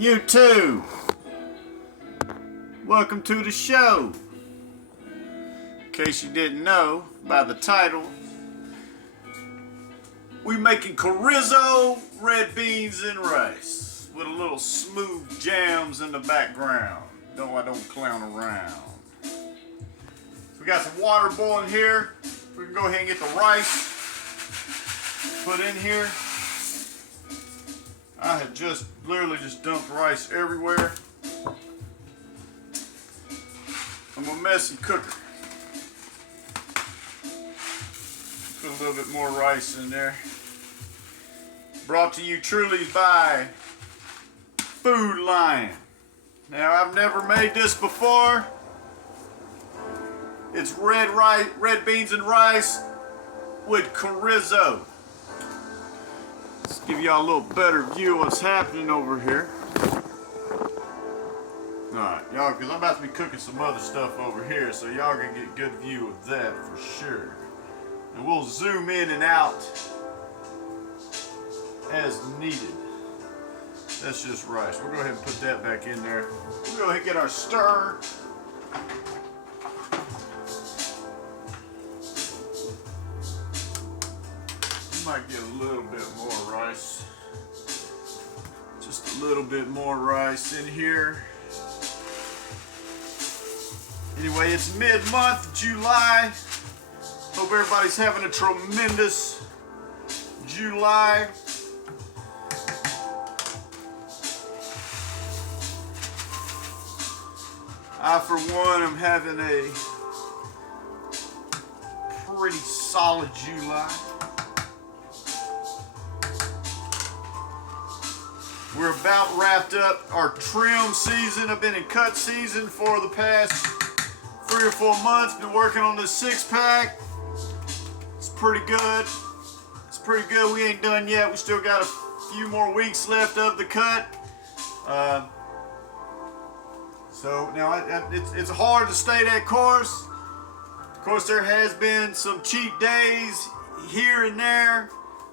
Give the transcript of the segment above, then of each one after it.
You too. Welcome to the show. In case you didn't know by the title, we making chorizo, red beans, and rice with a little smooth jams in the background. No, I don't clown around. So we got some water boiling here. We can go ahead and get the rice put in here. I had just literally just dumped rice everywhere. I'm a messy cooker. Put a little bit more rice in there. Brought to you truly by Food Lion. Now, I've never made this before. It's red beans and rice with chorizo. Let's give y'all a little better view of what's happening over here. Alright, y'all, because I'm about to be cooking some other stuff over here, so y'all can get a good view of that for sure. And we'll zoom in and out as needed. That's just rice. We'll go ahead and put that back in there. We'll go ahead and get our stir. Might get a little bit more rice. Just a little bit more rice in here. Anyway, it's mid-month, July. Hope everybody's having a tremendous July. I, for one, am having a pretty solid July. We're about wrapped up our trim season. I've been in cut season for the past 3 or 4 months. Been working on this 6-pack. It's pretty good. It's pretty good. We ain't done yet. We still got a few more weeks left of the cut. So now it's hard to stay that course. Of course, there has been some cheat days here and there,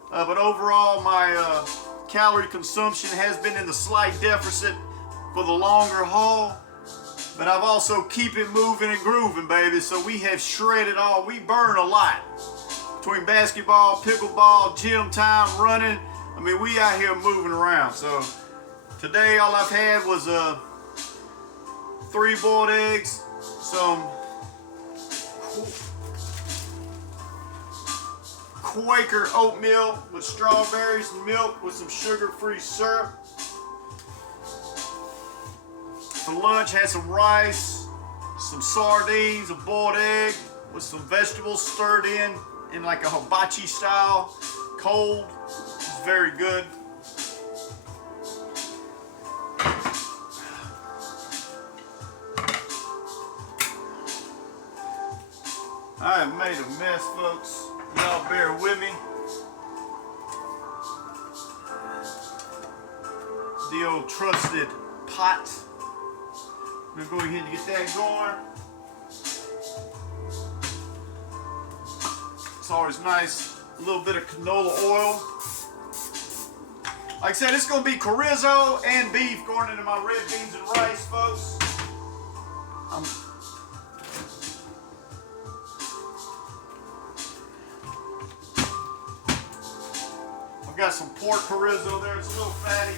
but overall my calorie consumption has been in the slight deficit for the longer haul. But I've also keep it moving and grooving, baby. So we have shredded all. We burn a lot between basketball, pickleball, gym time, running. I mean, we out here moving around. So today all I've had was 3 boiled eggs, some Quaker oatmeal with strawberries and milk with some sugar-free syrup. For lunch, had some rice, some sardines, a boiled egg with some vegetables stirred in like a hibachi style, cold. It's very good. I have made a mess, folks. Y'all bear with me. The old trusted pot. We're going to go ahead and get that going. It's always nice. A little bit of canola oil. Like I said, it's going to be chorizo and beef going into my red beans and rice, folks. Got some pork chorizo there. It's a little fatty.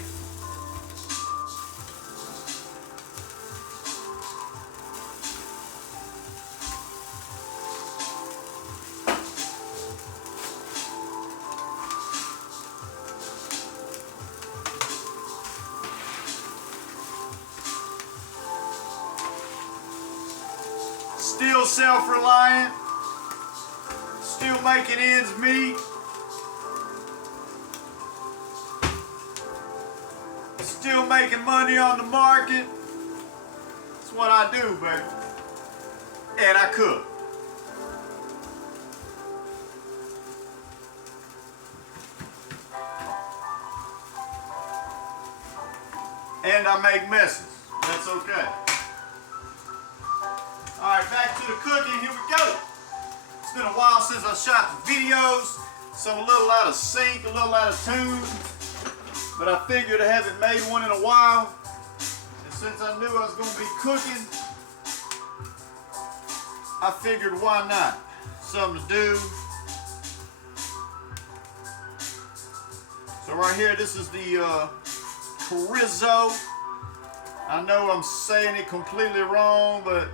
Still self-reliant. Still making ends meet. Still making money on the market. That's what I do, baby. And I cook. And I make messes. That's okay. Alright, back to the cooking. Here we go. It's been a while since I shot the videos, so I'm a little out of sync, a little out of tune. But I figured I haven't made one in a while. since I knew I was going to be cooking, I figured why not? Something to do. So right here, this is the chorizo. I know I'm saying it completely wrong, but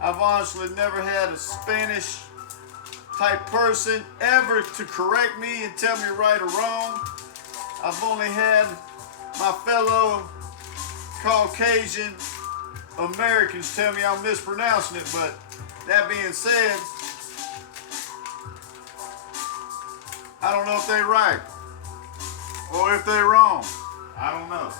I've honestly never had a Spanish type person ever to correct me and tell me right or wrong. I've only had my fellow Caucasian Americans tell me I'm mispronouncing it, but that being said, I don't know if they're right or if they're wrong. I don't know.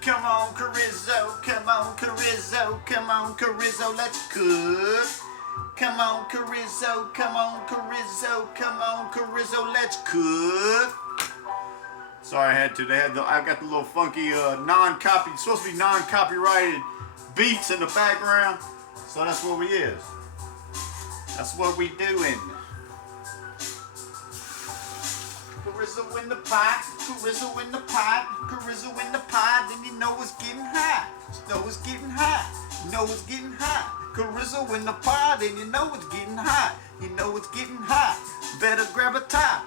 Come on, chorizo, come on, chorizo, come on, chorizo, let's cook. Come on, chorizo, come on, chorizo, come on, chorizo, let's cook. Sorry, I had to. I've got the little funky supposed to be non-copyrighted beats in the background. So that's what we is. That's what we doing. Chorizo in the pot, chorizo in the pot, chorizo in the pot, and you know it's getting hot. You know it's getting hot. You know it's getting hot. Chorizo in the pot, and you know it's getting hot. You know it's getting hot. Better grab a top.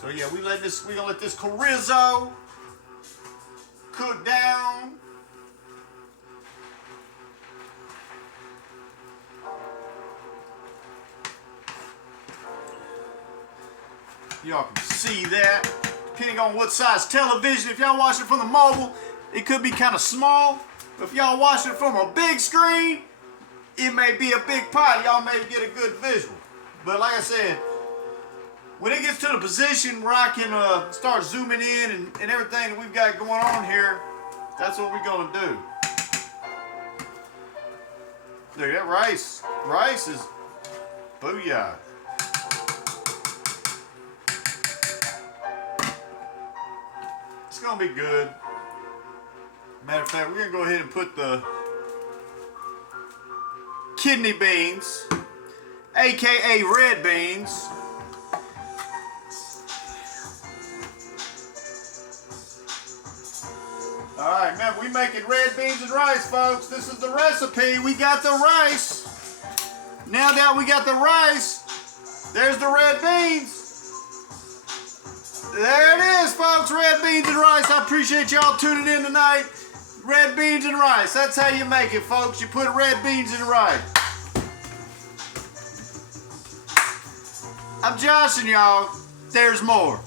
So yeah, we gonna let this chorizo cook down. Y'all can see that. Depending on what size television, if y'all watch it from the mobile, it could be kind of small. But if y'all watch it from a big screen, it may be a big pot. Y'all may get a good visual. But like I said, when it gets to the position where I can start zooming in and everything that we've got going on here, that's what we're gonna do. Look, that rice is booyah. It's gonna be good. Matter of fact, we're gonna go ahead and put the kidney beans, aka red beans. Alright, remember, we making red beans and rice, folks. This is the recipe. We got the rice. Now that we got the rice, there's the red beans. There it is, folks. Red beans and rice. I appreciate y'all tuning in tonight. Red beans and rice. That's how you make it, folks. You put red beans in rice. I'm joshing y'all. There's more.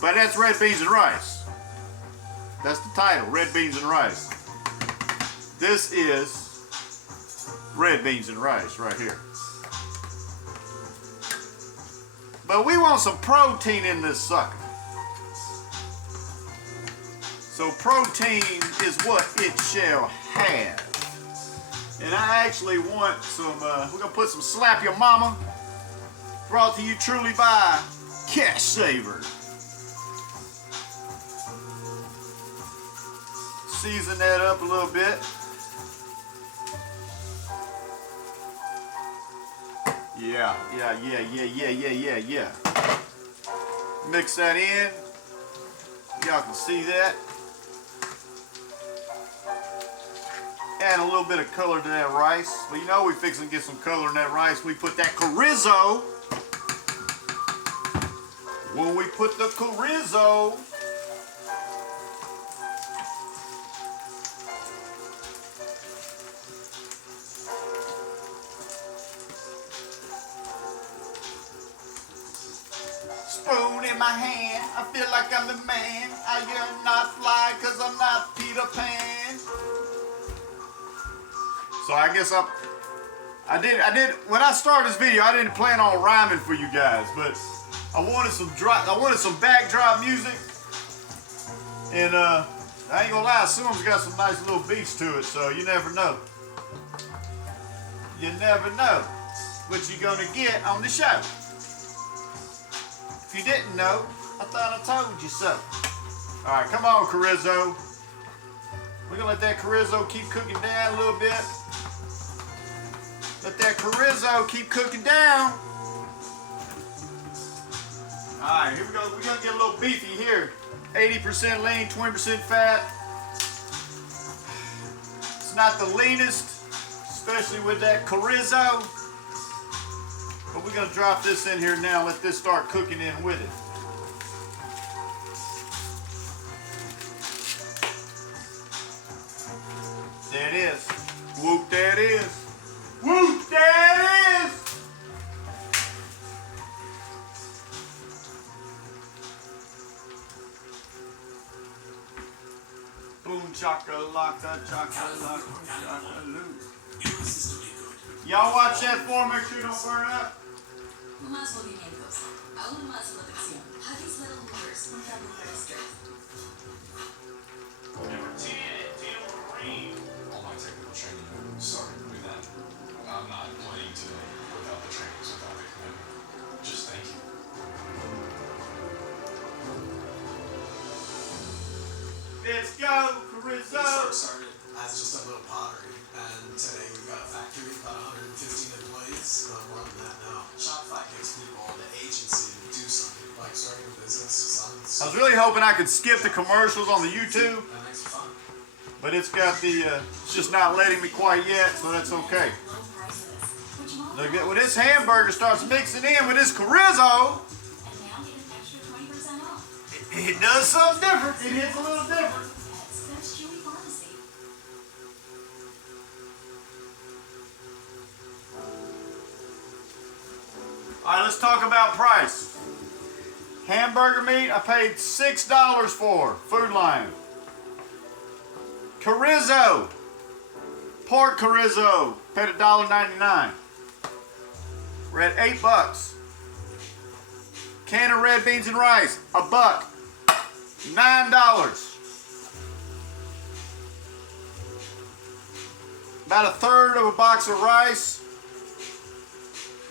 But that's red beans and rice. That's the title, red beans and rice. This is red beans and rice right here. But we want some protein in this sucker. So protein is what it shall have. And I actually want some, we're gonna put some Slap Your Mama, brought to you truly by Cash Saver. Season that up a little bit. Yeah. Mix that in. Y'all can see that. Add a little bit of color to that rice. Well, you know we're fixing to get some color in that rice. We put that chorizo. When we put the chorizo, spoon in my hand, I feel like I'm the man. I am not fly cause I'm not Peter Pan. So I guess I did when I started this video, I didn't plan on rhyming for you guys, but I wanted some backdrop music. And I ain't gonna lie, some of them's got some nice little beats to it, so you never know. You never know what you're gonna get on the show. If you didn't know, I thought I told you so. All right, come on, chorizo. We're gonna let that chorizo keep cooking down a little bit. Let that chorizo keep cooking down. All right, here we go. We're gonna get a little beefy here. 80% lean, 20% fat. It's not the leanest, especially with that chorizo. But we're gonna drop this in here now. Let this start cooking in with it. There it is. Whoop, there it is. Whoop, there it is. Boom, chakalaka, chakalaka, chakaloo. Y'all watch that for me, make sure you don't burn up. Más movimientos, aún más protección. Huggies Little Movers con double strength. Number 10, Tim Marine. All my technical training started with that. I'm not planning to without the trainings, without the commitment. Just thank you. Let's go, chorizo. We started as just a little pottery, and today we've got a factory with about 115 employees. More than that now. Shopify gives people the agency to do something, like starting a business. I was really hoping I could skip the commercials on the YouTube, That makes it fun. but it's got the, it's just not letting me quite yet, so that's okay. Look at when this hamburger starts mixing in with this chorizo, And now get an extra 20% off. it does something different. It hits a little different. That's Chewy Pharmacy. All right, let's talk about price. Hamburger meat, I paid $6 for, Food Lion. Chorizo, pork chorizo, paid $1.99. We're at $8. Can of red beans and rice, $1. $9. About a third of a box of rice.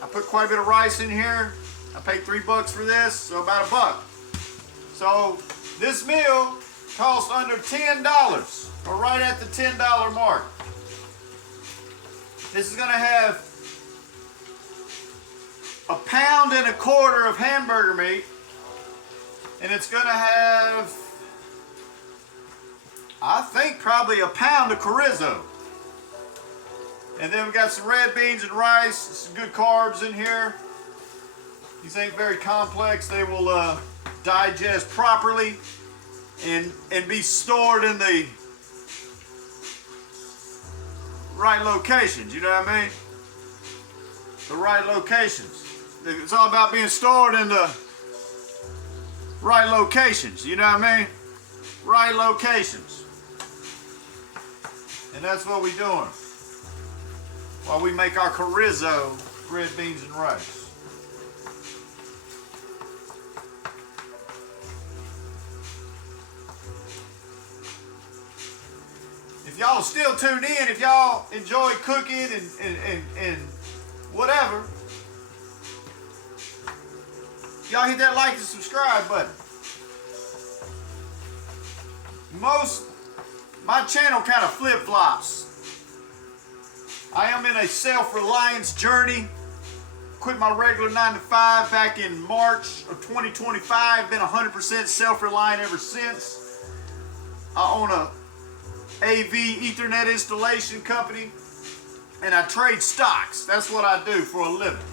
I put quite a bit of rice in here. I paid $3 for this, so about $1. So this meal cost under $10, or right at the $10 mark. This is gonna have 1.25 pounds of hamburger meat, and it's gonna have, I think, probably 1 pound of chorizo. And then we got some red beans and rice, some good carbs in here. These ain't very complex. They will digest properly and be stored in the right locations. You know what I mean? The right locations. It's all about being stored in the right locations. You know what I mean? Right locations. And that's what we're doing while we make our chorizo, red beans and rice. If y'all are still tuned in, if y'all enjoy cooking and whatever, y'all hit that like and subscribe button. My channel kind of flip-flops. I am in a self-reliance journey. Quit my regular 9-to-5 back in March of 2025. Been 100% self-reliant ever since. I own a AV Ethernet installation company, and I trade stocks. That's what I do for a living.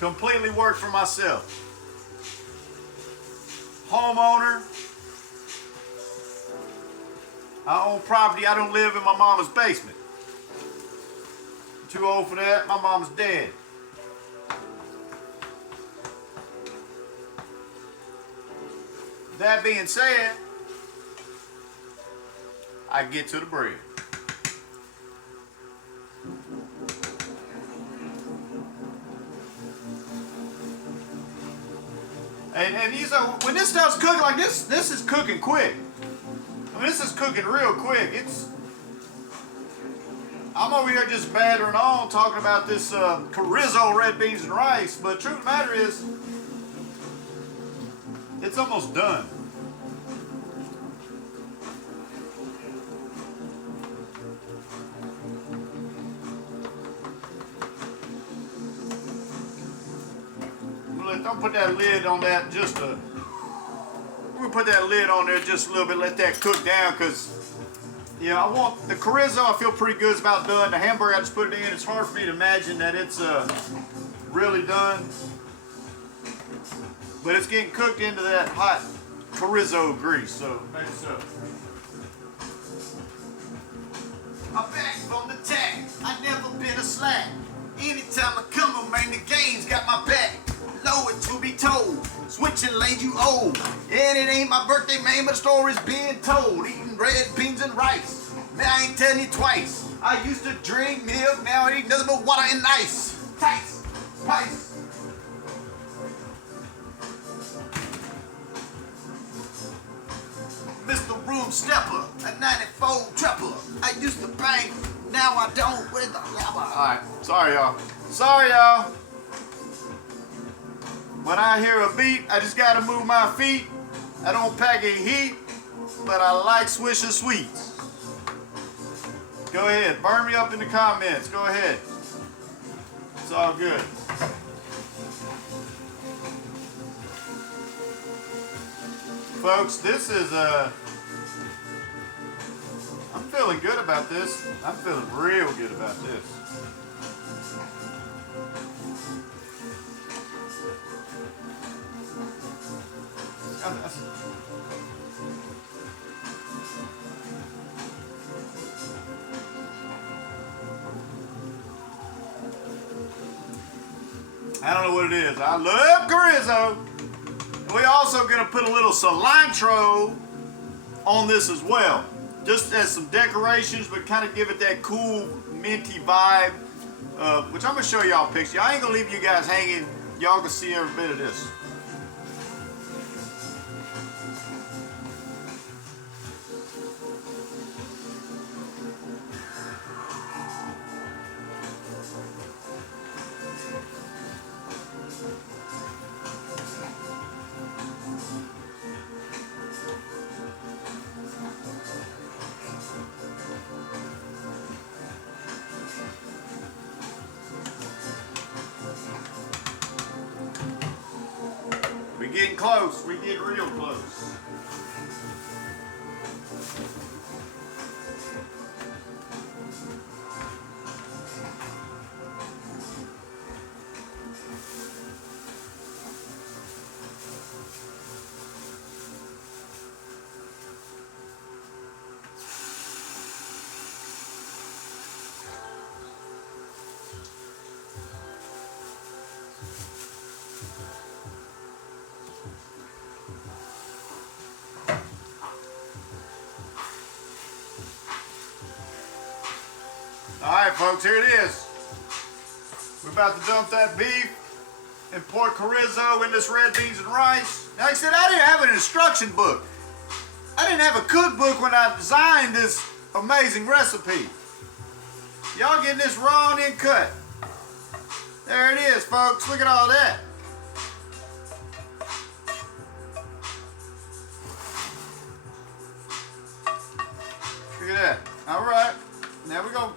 Completely work for myself. Homeowner. I own property. I don't live in my mama's basement. I'm too old for that. My mama's dead. That being said, I get to the bread. And these are, when this stuff's cooking like this, this is cooking quick. I mean, this is cooking real quick. I'm over here just battering on, talking about this chorizo, red beans and rice, but truth of the matter is, it's almost done. don't put that lid on that just a. We'll put that lid on there just a little bit, let that cook down, because I want the chorizo. I feel pretty good. It's about done. The hamburger, I just put it in. It's hard for me to imagine that it's really done, but it's getting cooked into that hot chorizo grease. So make it up. I'm back from the tag. I never been a slack. Anytime I come on, man, the game's got my back. Know it to be told. Switching lanes, you old. And it ain't my birthday, man, but the story's being told. Eating red beans and rice. Man, I ain't telling you twice. I used to drink milk, now I eat nothing but water and ice. Tice, pice. Mr. Room Stepper, a 94 trapper. I used to bang, now I don't with the lapper. Alright, sorry y'all. Sorry y'all. When I hear a beat, I just gotta move my feet. I don't pack a heat, but I like Swisher Sweets. Go ahead, burn me up in the comments. Go ahead. It's all good. Folks, this is I'm feeling good about this. I'm feeling real good about this. I don't know what it is. I love chorizo. And we also gonna put a little cilantro on this as well, just as some decorations, but kind of give it that cool minty vibe. Which I'm gonna show y'all a picture. I ain't gonna leave you guys hanging. Y'all can see every bit of this. We're getting close. We're getting real close. Alright folks, here it is. We're about to dump that beef and pork chorizo in this red beans and rice. Now, like I said, I didn't have an instruction book. I didn't have a cookbook when I designed this amazing recipe. Y'all getting this raw and cut. There it is, folks. Look at all that. Look at that. Alright. Now we go.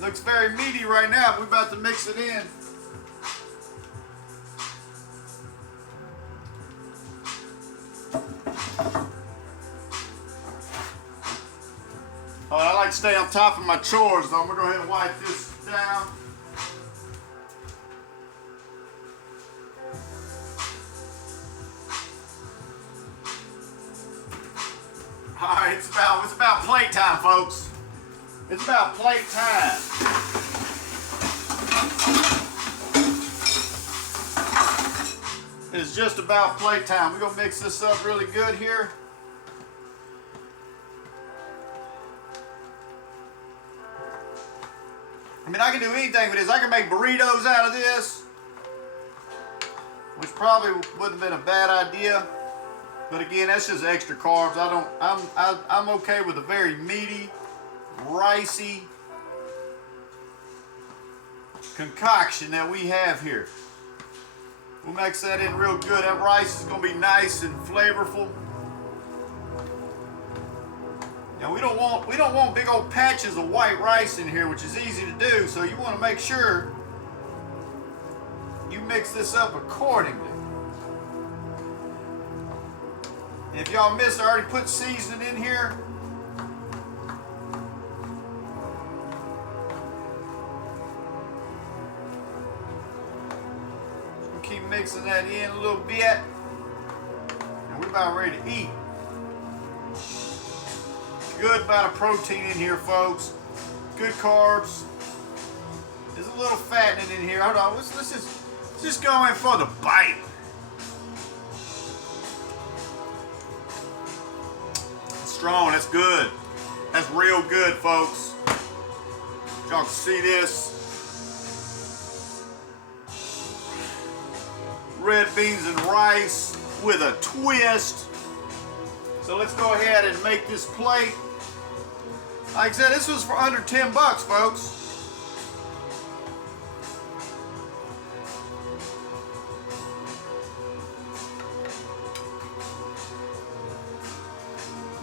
Looks very meaty right now, but we're about to mix it in. Oh, I like to stay on top of my chores, though. I'm gonna go ahead and wipe this down. All right, it's about playtime, folks. It's about playtime. It's just about playtime. We're gonna mix this up really good here. I mean, I can do anything with this. I can make burritos out of this, which probably wouldn't have been a bad idea. But again, that's just extra carbs. I'm okay with a very meaty, ricey concoction that we have here. We'll mix that in real good. That rice is gonna be nice and flavorful. Now we don't want big old patches of white rice in here, which is easy to do. So you want to make sure you mix this up accordingly. And if y'all missed, I already put seasoning in here. Keep mixing that in a little bit. And we're about ready to eat. Good amount of protein in here, folks. Good carbs. There's a little fattening in here. Hold on, let's just go in for the bite. Strong, that's good. That's real good, folks. Y'all can see this. Red beans and rice with a twist. So let's go ahead and make this plate. Like I said, this was for under 10 bucks, folks.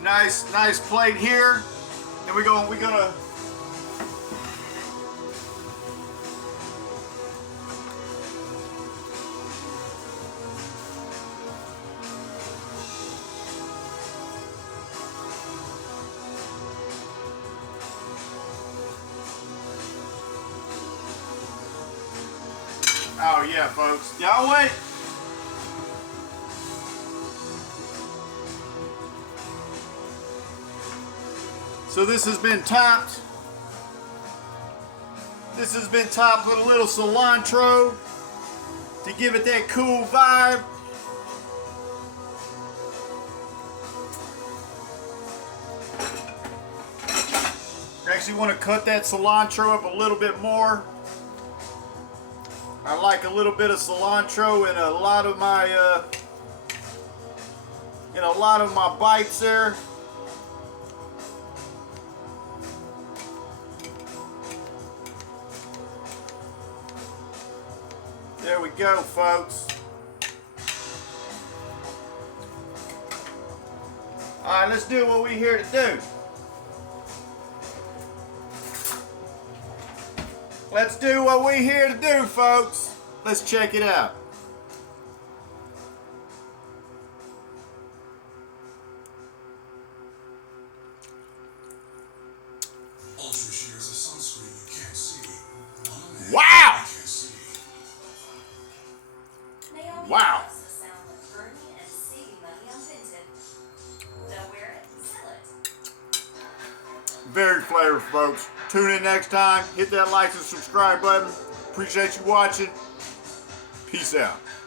Nice plate here. And we're gonna oh yeah, folks. Y'all wait. So this has been topped. This has been topped with a little cilantro to give it that cool vibe. I actually want to cut that cilantro up a little bit more. I like a little bit of cilantro in a lot of my bites there. There we go, folks. All right, let's do what we're here to do. Let's do what we're here to do, folks. Let's check it out. Ultra sheer is a sunscreen you can't see. Wow! You can't see. Naomi Wow. loves the sound of earning and saving money on Vinted. Don't wear it, sell it. Very flavorful, folks. Tune in next time. Hit that like and subscribe button. Appreciate you watching. Peace out.